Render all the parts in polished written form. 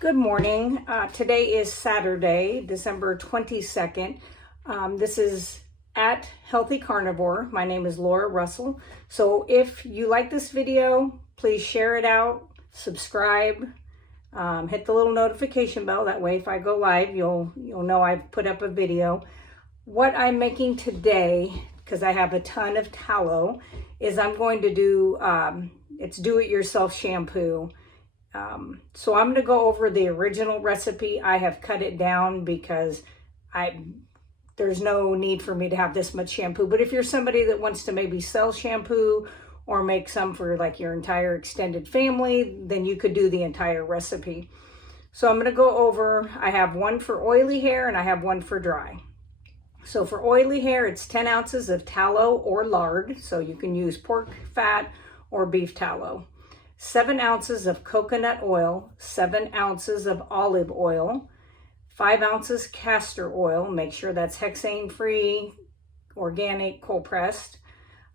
Good morning. Today is Saturday, December 22nd. This is at Healthy Carnivore. My name is Laura Russell. So if you like this video, please share it out, subscribe, hit the little notification bell. That way if I go live, you'll know I've put up a video. What I'm making today, because I have a ton of tallow, is I'm going to do, it's do-it-yourself shampoo. So I'm going to go over the original recipe. I have cut it down because there's no need for me to have this much shampoo. But if you're somebody that wants to maybe sell shampoo or make some for like your entire extended family, then you could do the entire recipe. So I'm going to go over, I have one for oily hair and I have one for dry. So for oily hair, it's 10 ounces of tallow or lard. So you can use pork fat or beef tallow. 7 ounces of coconut oil, 7 ounces of olive oil, 5 ounces castor oil, make sure that's hexane-free, organic, cold pressed,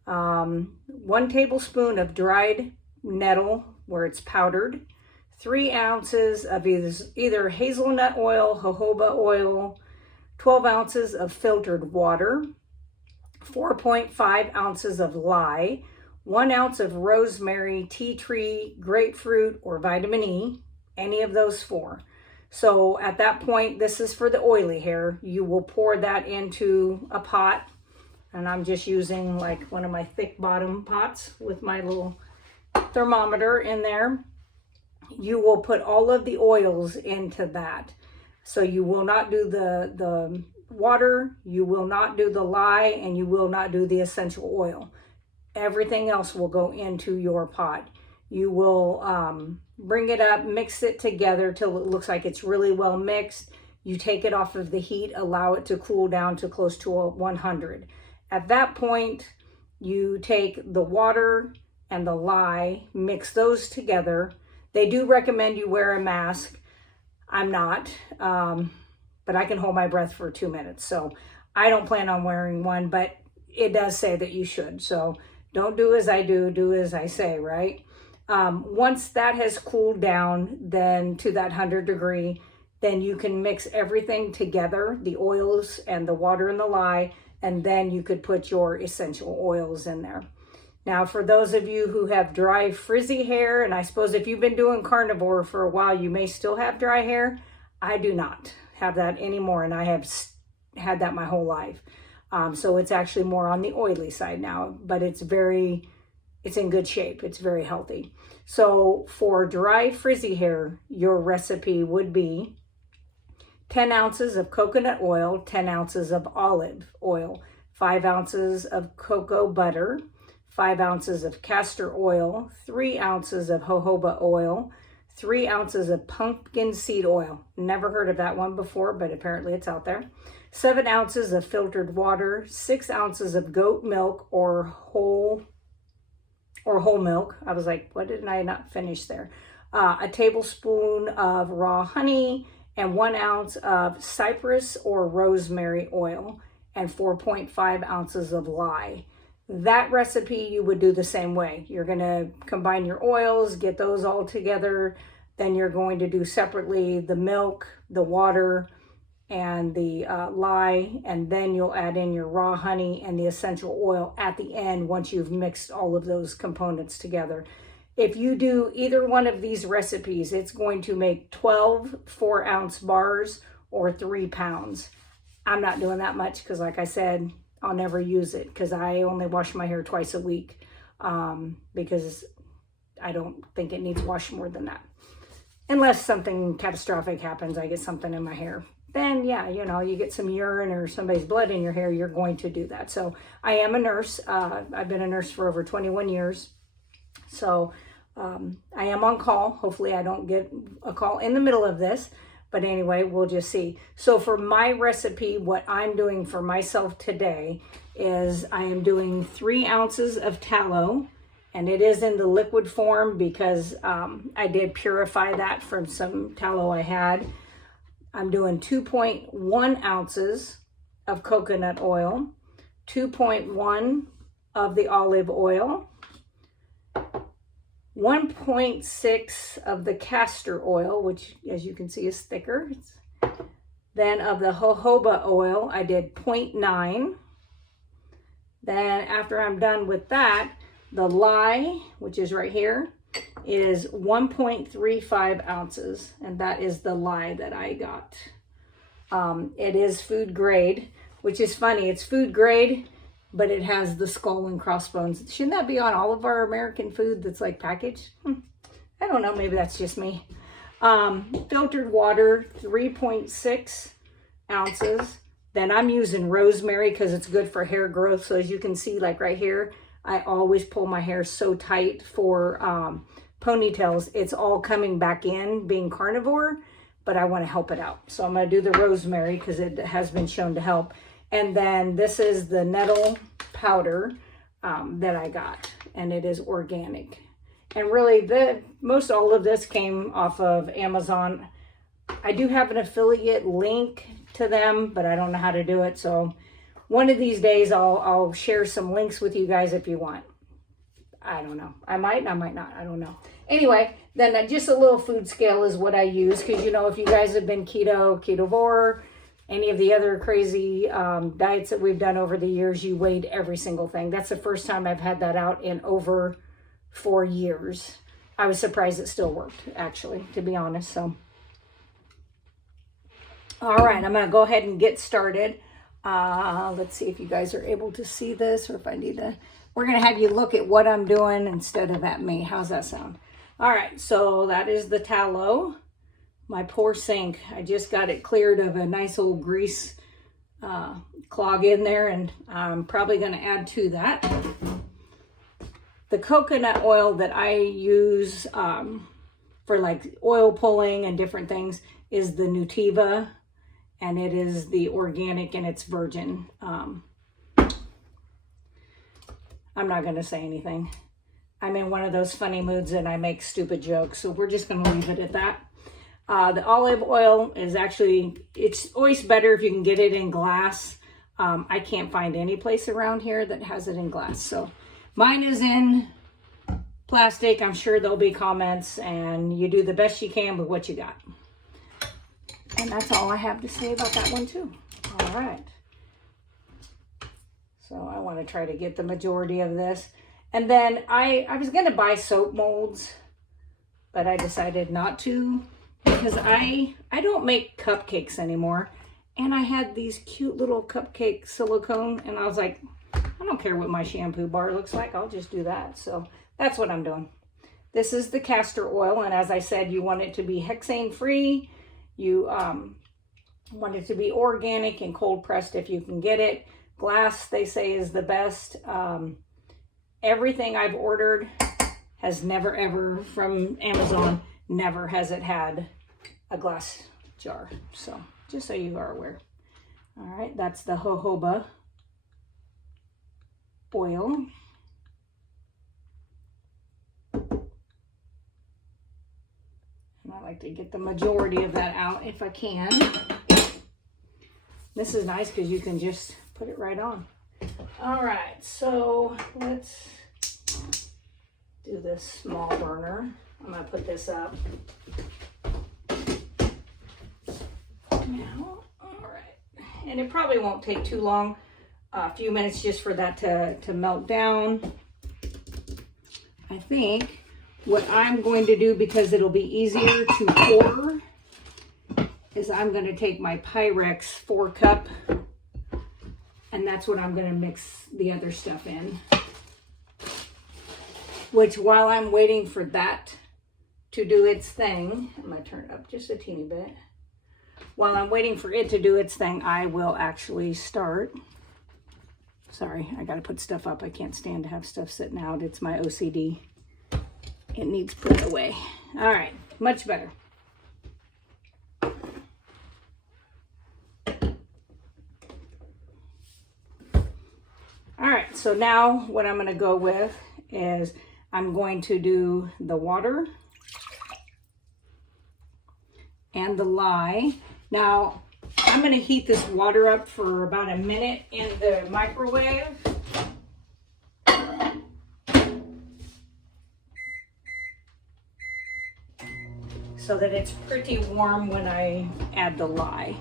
1 tablespoon of dried nettle where it's powdered, 3 ounces of either hazelnut oil, jojoba oil, 12 ounces of filtered water, 4.5 ounces of lye, 1 ounce of rosemary, tea tree, grapefruit, or vitamin E, any of those 4. So at that point, this is for the oily hair. You will pour that into a pot, and I'm just using like one of my thick bottom pots with my little thermometer in there. You will put all of the oils into that. So you will not do the water, you will not do the lye, and you will not do the essential oil. Everything else will go into your pot. You will bring it up, mix it together till it looks like it's really well mixed. You take it off of the heat, allow it to cool down to close to 100. At that point, you take the water and the lye, mix those together. They do recommend you wear a mask. I'm not, but I can hold my breath for 2 minutes. So I don't plan on wearing one, but it does say that you should. So don't do as I do, do as I say, right? Once that has cooled down then to that 100 degree, then you can mix everything together, the oils and the water and the lye, and then you could put your essential oils in there. Now, for those of you who have dry, frizzy hair, and I suppose if you've been doing carnivore for a while, you may still have dry hair. I do not have that anymore, and I have had that my whole life. So it's actually more on the oily side now, but it's in good shape. It's very healthy. So for dry, frizzy hair, your recipe would be 10 ounces of coconut oil, 10 ounces of olive oil, 5 ounces of cocoa butter, 5 ounces of castor oil, 3 ounces of jojoba oil, 3 ounces of pumpkin seed oil. Never heard of that one before, but apparently it's out there. 7 ounces of filtered water, 6 ounces of goat milk or whole milk. I was like, what did I not finish there? A tablespoon of raw honey and 1 ounce of cypress or rosemary oil and 4.5 ounces of lye. That recipe you would do the same way. You're going to combine your oils, get those all together. Then you're going to do separately the milk, the water, and the lye, and then you'll add in your raw honey and the essential oil at the end once you've mixed all of those components together. If you do either one of these recipes, it's going to make 12 4-ounce bars or 3 pounds. I'm not doing that much because, like I said, I'll never use it because I only wash my hair twice a week because I don't think it needs washed more than that. Unless something catastrophic happens, I get something in my hair. Then yeah, you get some urine or somebody's blood in your hair, you're going to do that. So I am a nurse. I've been a nurse for over 21 years. So I am on call. Hopefully I don't get a call in the middle of this. But anyway, we'll just see. So for my recipe, what I'm doing for myself today is I am doing 3 ounces of tallow. And it is in the liquid form because I did purify that from some tallow I had. I'm doing 2.1 ounces of coconut oil, 2.1 of the olive oil, 1.6 of the castor oil, which as you can see is thicker. Then of the jojoba oil, I did 0.9. Then after I'm done with that, the lye, which is right here, is 1.35 ounces. And that is the lye that I got. It is food grade, which is funny. It's food grade, but it has the skull and crossbones. Shouldn't that be on all of our American food that's like packaged? I don't know, maybe that's just me. Filtered water, 3.6 ounces. Then I'm using rosemary because it's good for hair growth. So as you can see, like right here, I always pull my hair so tight for ponytails. It's all coming back in, being carnivore, but I want to help it out. So I'm going to do the rosemary because it has been shown to help. And then this is the nettle powder that I got, and it is organic. And really, most all of this came off of Amazon. I do have an affiliate link to them, but I don't know how to do it. So one of these days, I'll share some links with you guys if you want. I don't know. I might and I might not. I don't know. Anyway, then just a little food scale is what I use. Because, you know, if you guys have been keto, ketovore, any of the other crazy diets that we've done over the years, you weighed every single thing. That's the first time I've had that out in over 4 years. I was surprised it still worked, actually, to be honest. So, all right, I'm going to go ahead and get started. Let's see if you guys are able to see this or if I need to. We're going to have you look at what I'm doing instead of at me. How's that sound? All right, so that is the tallow. My poor sink. I just got it cleared of a nice old grease clog in there, and I'm probably going to add to that. The coconut oil that I use for like oil pulling and different things is the Nutiva, and it is the organic and it's virgin. I'm not going to say anything. I'm in one of those funny moods and I make stupid jokes, so we're just going to leave it at that. The olive oil is actually, it's always better if you can get it in glass. I can't find any place around here that has it in glass. So mine is in plastic. I'm sure there'll be comments, and you do the best you can with what you got. And that's all I have to say about that one too. All right. So I want to try to get the majority of this. And then I was going to buy soap molds, but I decided not to because I don't make cupcakes anymore. And I had these cute little cupcake silicone, and I was like, I don't care what my shampoo bar looks like. I'll just do that. So that's what I'm doing. This is the castor oil, and as I said, you want it to be hexane free. You want it to be organic and cold pressed if you can get it. Glass, they say, is the best. Everything I've ordered has never ever, from Amazon, never has it had a glass jar. So just so you are aware. All right, that's the jojoba oil. And I like to get the majority of that out if I can. This is nice because you can just put it right on. All right, so let's do this small burner. I'm gonna put this up now. All right, and it probably won't take too long, a few minutes just for that to melt down. I think what I'm going to do, because it'll be easier to pour, is I'm going to take my Pyrex 4-cup, and that's what I'm going to mix the other stuff in. Which, while I'm waiting for that to do its thing, I'm going to turn it up just a teeny bit. While I'm waiting for it to do its thing, I will actually start. Sorry, I got to put stuff up. I can't stand to have stuff sitting out. It's my OCD. It needs put away. All right, much better. All right, so now what I'm going to go with is I'm going to do the water and the lye. Now, I'm going to heat this water up for about a minute in the microwave. so that it's pretty warm when I add the lye.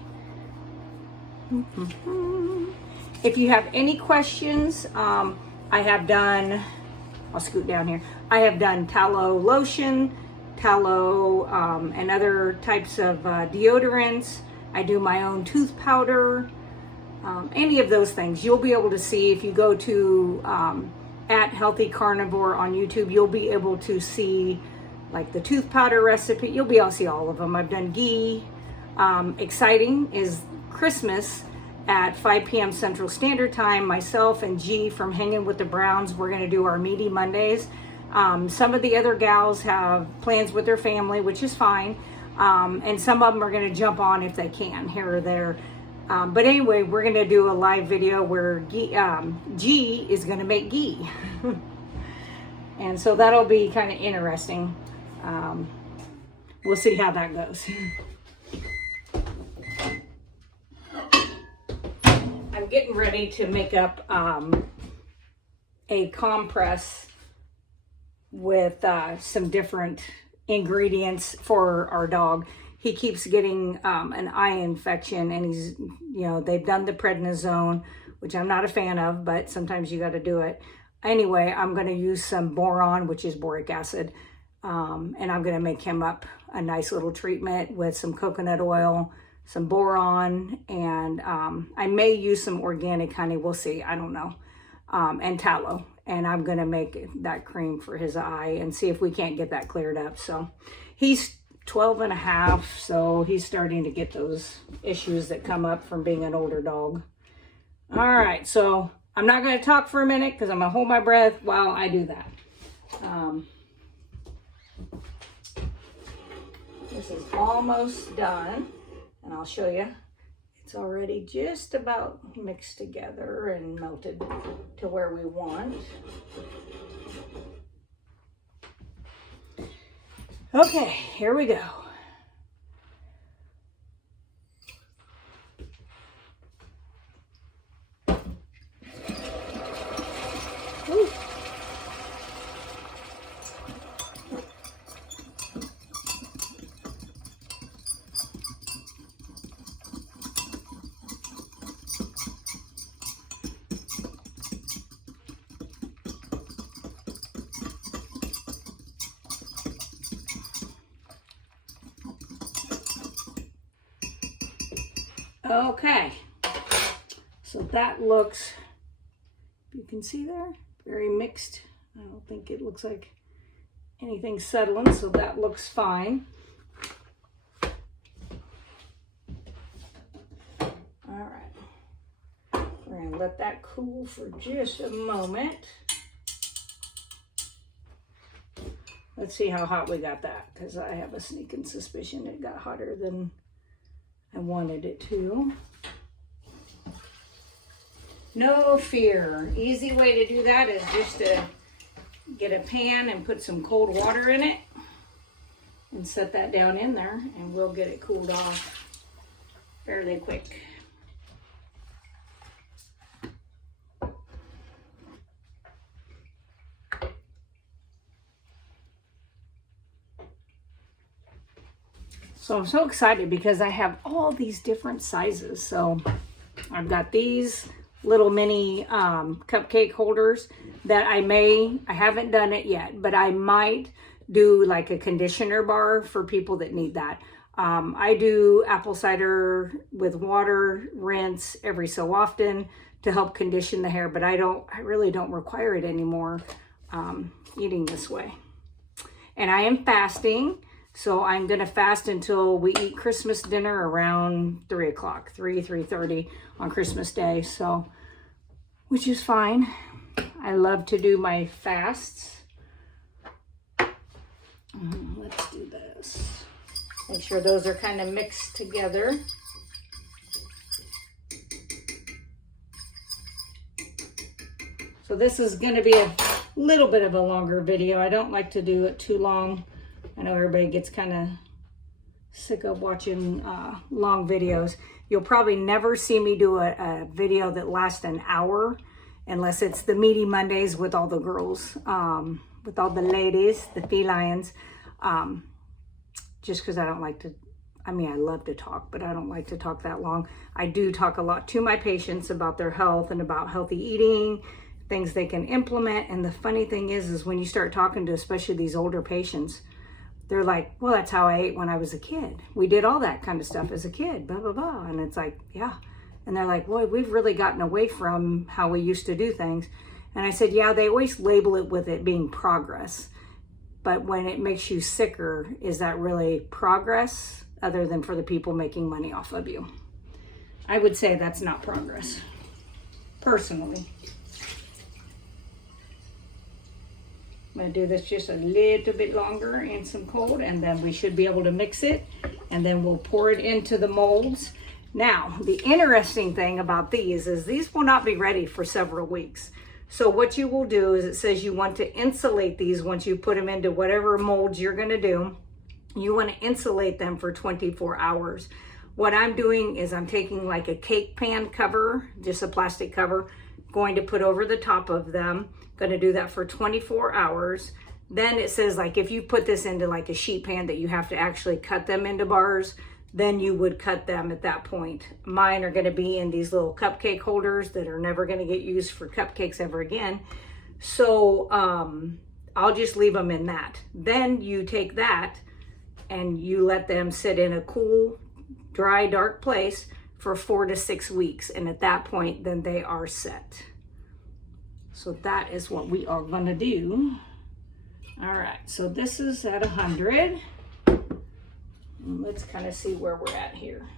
If you have any questions, I have done, I'll scoot down here. I have done tallow lotion, tallow, and other types of deodorants. I do my own tooth powder, any of those things. You'll be able to see if you go to at Healthy Carnivore on YouTube, you'll be able to see like the tooth powder recipe. You'll be able to see all of them. I've done ghee. Exciting is Christmas at 5 p.m. Central Standard Time. Myself and G from Hanging with the Browns, we're going to do our Meaty Mondays. Some of the other gals have plans with their family, which is fine. And some of them are going to jump on if they can, here or there. But anyway, we're going to do a live video where G is going to make ghee. And so that'll be kind of interesting. We'll see how that goes. I'm getting ready to make up a compress with some different ingredients for our dog. He keeps getting an eye infection, and he's, you know, they've done the prednisone, which I'm not a fan of, but sometimes you got to do it. Anyway, I'm going to use some boron, which is boric acid, and I'm going to make him up a nice little treatment with some coconut oil, some boron, and I may use some organic honey. We'll see. I don't know. And tallow. And I'm going to make that cream for his eye and see if we can't get that cleared up. So he's 12 and a half, so he's starting to get those issues that come up from being an older dog. All right, so I'm not going to talk for a minute because I'm going to hold my breath while I do that. This is almost done, and I'll show you. It's already just about mixed together and melted to where we want. Okay, here we go. Woo. Okay, so that looks, you can see there, very mixed. I don't think it looks like anything settling, so that looks fine. All right, we're gonna let that cool for just a moment. Let's see how hot we got that, because I have a sneaking suspicion it got hotter than I wanted it to. No fear. Easy way to do that is just to get a pan and put some cold water in it and set that down in there, and we'll get it cooled off fairly quick. So I'm so excited because I have all these different sizes. So I've got these little mini cupcake holders that I haven't done it yet, but I might do like a conditioner bar for people that need that. I do apple cider with water, rinse every so often to help condition the hair, but I really don't require it anymore eating this way. And I am fasting. So I'm going to fast until we eat Christmas dinner around 3 o'clock, 3:30 on Christmas Day. So, which is fine. I love to do my fasts. Let's do this. Make sure those are kind of mixed together. So this is going to be a little bit of a longer video. I don't like to do it too long. I know everybody gets kind of sick of watching long videos. You'll probably never see me do a video that lasts an hour unless it's the Meaty Mondays with all the girls, with all the ladies, the felines. just because I don't like to, I mean, I love to talk, but I don't like to talk that long. I do talk a lot to my patients about their health and about healthy eating, things they can implement. And the funny thing is when you start talking to especially these older patients, they're like, well, that's how I ate when I was a kid. We did all that kind of stuff as a kid, blah, blah, blah. And it's like, yeah. And they're like, boy, we've really gotten away from how we used to do things. And I said, yeah, they always label it with it being progress. But when it makes you sicker, is that really progress other than for the people making money off of you? I would say that's not progress, personally. I'm going to do this just a little bit longer in some cold, and then we should be able to mix it, and then we'll pour it into the molds. Now, the interesting thing about these is these will not be ready for several weeks. So what you will do is it says you want to insulate these once you put them into whatever molds you're going to do. You want to insulate them for 24 hours. What I'm doing is I'm taking like a cake pan cover, just a plastic cover, going to put over the top of them. Going to do that for 24 hours. Then it says like if you put this into like a sheet pan that you have to actually cut them into bars, then you would cut them at that point. Mine are going to be in these little cupcake holders that are never going to get used for cupcakes ever again. So I'll just leave them in that. Then you take that and you let them sit in a cool, dry, dark place for 4 to 6 weeks. And at that point, then they are set. So that is what we are going to do. All right, so this is at 100. Let's kind of see where we're at here.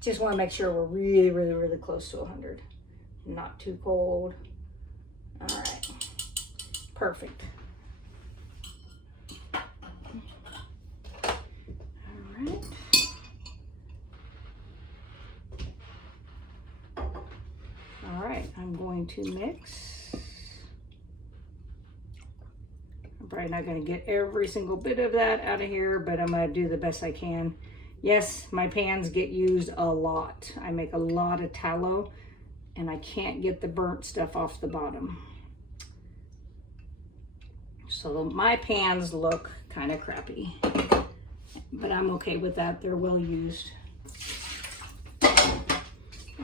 Just want to make sure we're really, really, really close to 100. Not too cold. All right, perfect. All right. All right, I'm going to mix. I'm probably not going to get every single bit of that out of here, but I'm going to do the best I can. Yes, my pans get used a lot. I make a lot of tallow, and I can't get the burnt stuff off the bottom. So my pans look kind of crappy, but I'm okay with that. They're well used.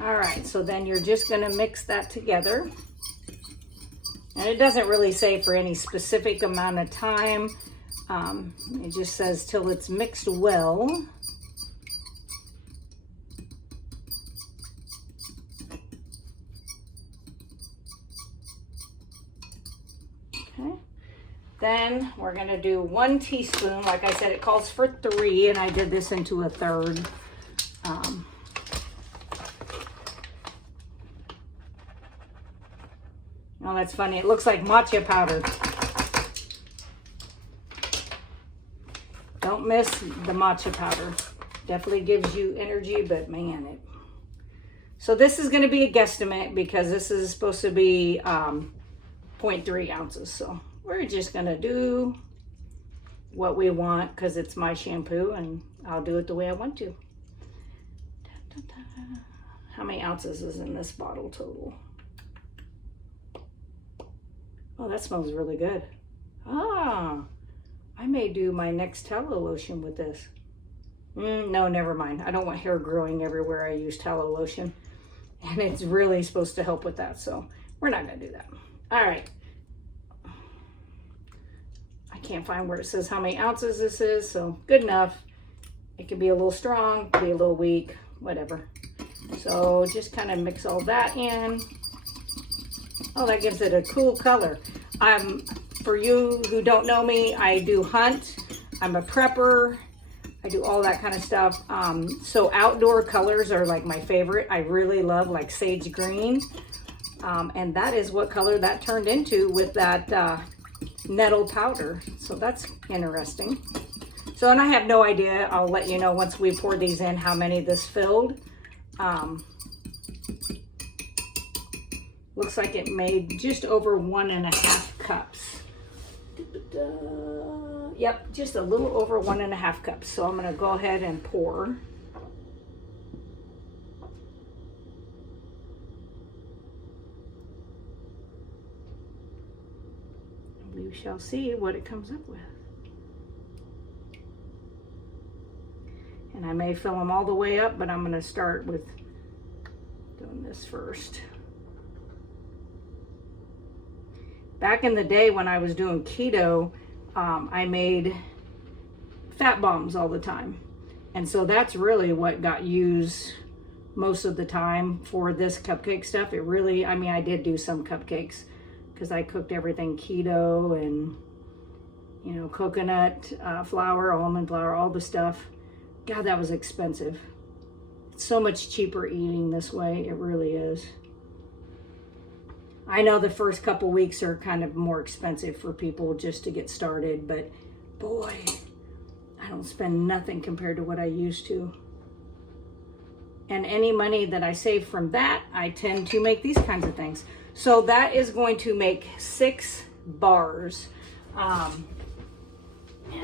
All right, so then you're just going to mix that together. And it doesn't really say for any specific amount of time. It just says till it's mixed well. Okay. Then we're going to do 1 teaspoon. Like I said, it calls for 3, and I did this into 1/3. Oh, that's funny. It looks like matcha powder. Don't miss the matcha powder. Definitely gives you energy, but man, it. So this is going to be a guesstimate because this is supposed to be 0.3 ounces. So we're just going to do what we want because it's my shampoo and I'll do it the way I want to. How many ounces is in this bottle total? Oh, that smells really good. Ah, I may do my next tallow lotion with this. No, never mind. I don't want hair growing everywhere I use tallow lotion. And it's really supposed to help with that, so we're not going to do that. All right. I can't find where it says how many ounces this is, so good enough. It could be a little strong, could be a little weak, whatever. So just kind of mix all that in. Oh, that gives it a cool color. For you who don't know me, I do hunt. I'm a prepper. I do all that kind of stuff. So outdoor colors are like my favorite. I really love like sage green. And that is what color that turned into with that nettle powder. So that's interesting. So, and I have no idea. I'll let you know once we pour these in how many this filled. Looks like it made just over 1.5 cups. Yep, just a little over 1.5 cups. So I'm going to go ahead and pour. shall see what it comes up with. And I may fill them all the way up, but I'm going to start with doing this first. Back in the day when I was doing keto, I made fat bombs all the time. And so that's really what got used most of the time for this cupcake stuff. It really, I mean, I did do some cupcakes because I cooked everything keto and, you know, coconut flour, almond flour, all the stuff. God, that was expensive. It's so much cheaper eating this way. It really is. I know the first couple weeks are kind of more expensive for people just to get started, but boy, I don't spend nothing compared to what I used to. And any money that I save from that, I tend to make these kinds of things. So that is going to make 6 bars. And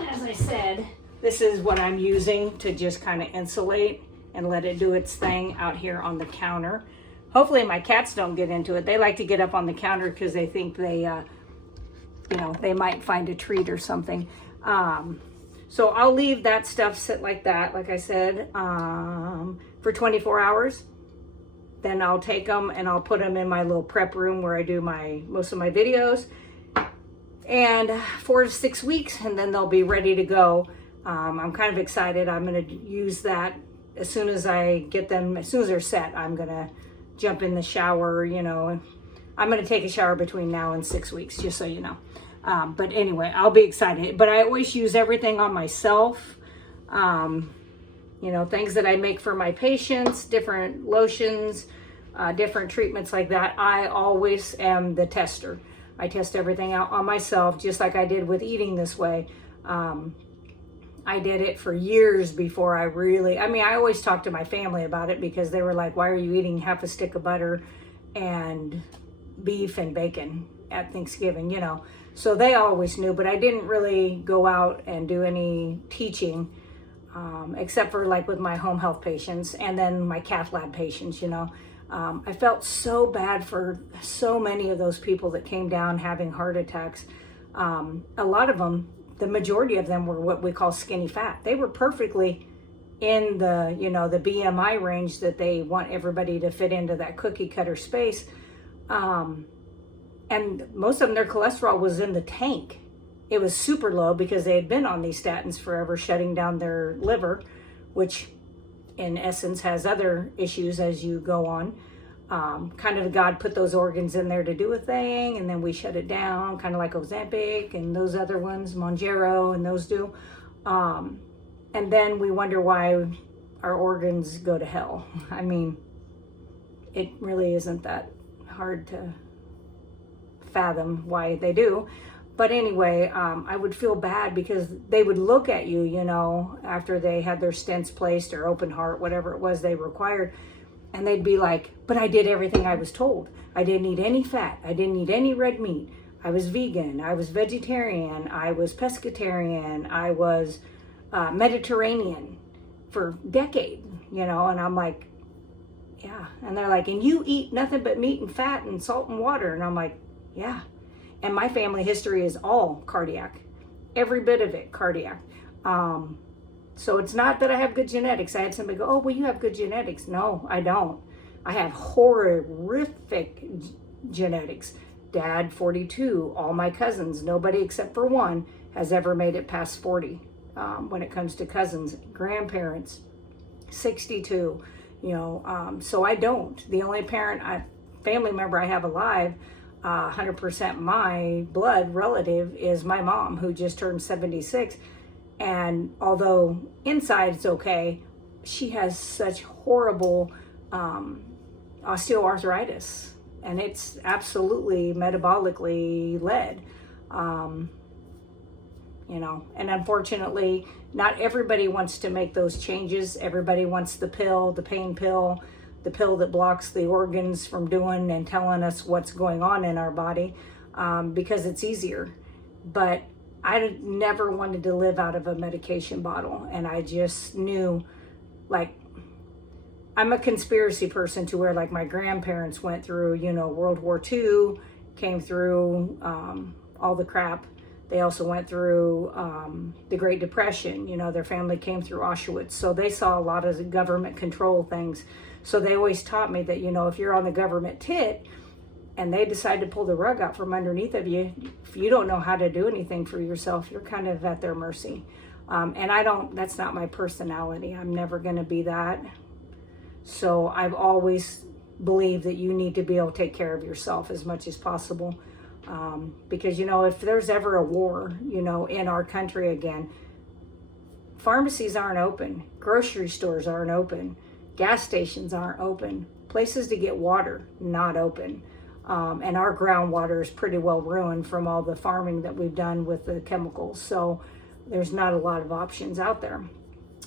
as I said, this is what I'm using to just kind of insulate and let it do its thing out here on the counter. Hopefully my cats don't get into it. They like to get up on the counter because they think they, you know, they might find a treat or something. So I'll leave that stuff sit like that, like I said, for 24 hours. Then I'll take them and I'll put them in my little prep room where I do most of my videos. And 4 to 6 weeks, and then they'll be ready to go. I'm kind of excited. I'm going to use that as soon as I get them, as soon as they're set. I'm going to jump in the shower, you know. I'm going to take a shower between now and 6 weeks, just so you know. But anyway, I'll be excited. But I always use everything on myself. You know, things that I make for my patients, different lotions, different treatments like that. I always am the tester. I test everything out on myself, just like I did with eating this way. I did it for years before I really, I mean, I always talked to my family about it because they were like, why are you eating half a stick of butter and beef and bacon at Thanksgiving, you know? So they always knew, but I didn't really go out and do any teaching, except for like with my home health patients and then my cath lab patients, you know. I felt so bad for so many of those people that came down having heart attacks. A lot of them, the majority of them were what we call skinny fat. They were perfectly in the, you know, the BMI range that they want everybody to fit into that cookie cutter space. And most of them, their cholesterol was in the tank. It was super low because they had been on these statins forever, shutting down their liver, which in essence has other issues as you go on. Kind of God put those organs in there to do a thing, and then we shut it down, kind of like Ozempic and those other ones, Mounjaro and those do. And then we wonder why our organs go to hell. I mean, it really isn't that hard to fathom why they do. But anyway, I would feel bad because they would look at you, you know, after they had their stents placed or open heart, whatever it was they required. And they'd be like, but I did everything I was told. I didn't eat any fat. I didn't eat any red meat. I was vegan. I was vegetarian. I was pescatarian. I was Mediterranean for decades, you know. And I'm like, yeah. And they're like, and you eat nothing but meat and fat and salt and water. And I'm like, yeah. And my family history is all cardiac. Every bit of it cardiac. So it's not that I have good genetics. I had somebody go, oh, well, you have good genetics. No, I don't. I have horrific genetics. Dad, 42. All my cousins, nobody except for one has ever made it past 40 when it comes to cousins. Grandparents, 62. You know, so I don't. The only family member I have alive, 100% my blood relative, is my mom, who just turned 76. And although inside it's okay, she has such horrible osteoarthritis, and it's absolutely metabolically led. You know, and unfortunately, not everybody wants to make those changes. Everybody wants the pill, the pain pill, the pill that blocks the organs from doing and telling us what's going on in our body, because it's easier. But I never wanted to live out of a medication bottle. And I just knew, like, I'm a conspiracy person to where, like, my grandparents went through, you know, World War II, came through all the crap They also went through the Great Depression. You know, their family came through Auschwitz. So they saw a lot of government control things. So they always taught me that, you know, if you're on the government tit and they decide to pull the rug out from underneath of you, if you don't know how to do anything for yourself, you're kind of at their mercy. And that's not my personality. I'm never going to be that. So I've always believed that you need to be able to take care of yourself as much as possible. Because, you know, if there's ever a war, you know, in our country again, pharmacies aren't open, grocery stores aren't open, gas stations aren't open, places to get water not open. And our groundwater is pretty well ruined from all the farming that we've done with the chemicals. So there's not a lot of options out there.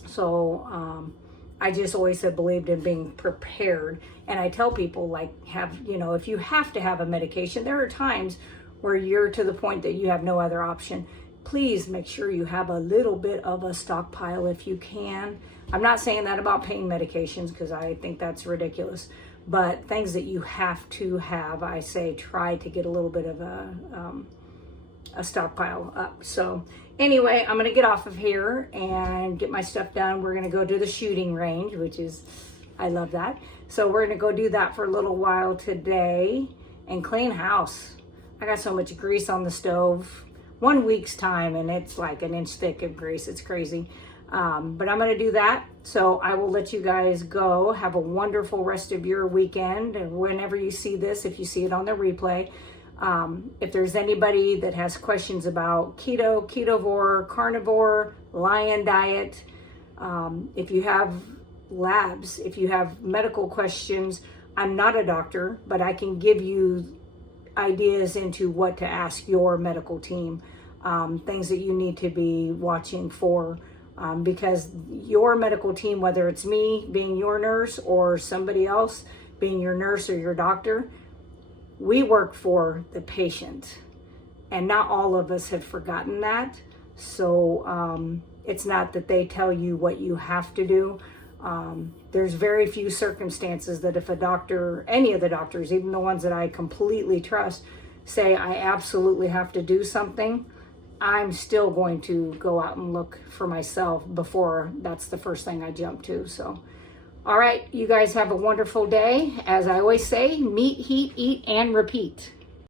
So I just always have believed in being prepared. And I tell people, like, if you have to have a medication, there are times where you're to the point that you have no other option. Please make sure you have a little bit of a stockpile if you can. I'm not saying that about pain medications because I think that's ridiculous. But things that you have to have, I say try to get a little bit of a stockpile up. So anyway, I'm gonna get off of here and get my stuff done. We're gonna go to the shooting range, I love that. So we're gonna go do that for a little while today and clean house. I got so much grease on the stove. 1 week's time and it's like an inch thick of grease. It's crazy. But I'm gonna do that. So I will let you guys go. Have a wonderful rest of your weekend. And whenever you see this, if you see it on the replay, if there's anybody that has questions about keto, ketovore, carnivore, lion diet, if you have labs, if you have medical questions, I'm not a doctor, but I can give you ideas into what to ask your medical team, things that you need to be watching for, because your medical team, whether it's me being your nurse or somebody else being your nurse or your doctor, we work for the patient, and not all of us have forgotten that. So it's not that they tell you what you have to do. There's very few circumstances that if a doctor, any of the doctors, even the ones that I completely trust, say I absolutely have to do something, I'm still going to go out and look for myself before that's the first thing I jump to. So, all right, you guys have a wonderful day. As I always say, meet, heat, eat, and repeat.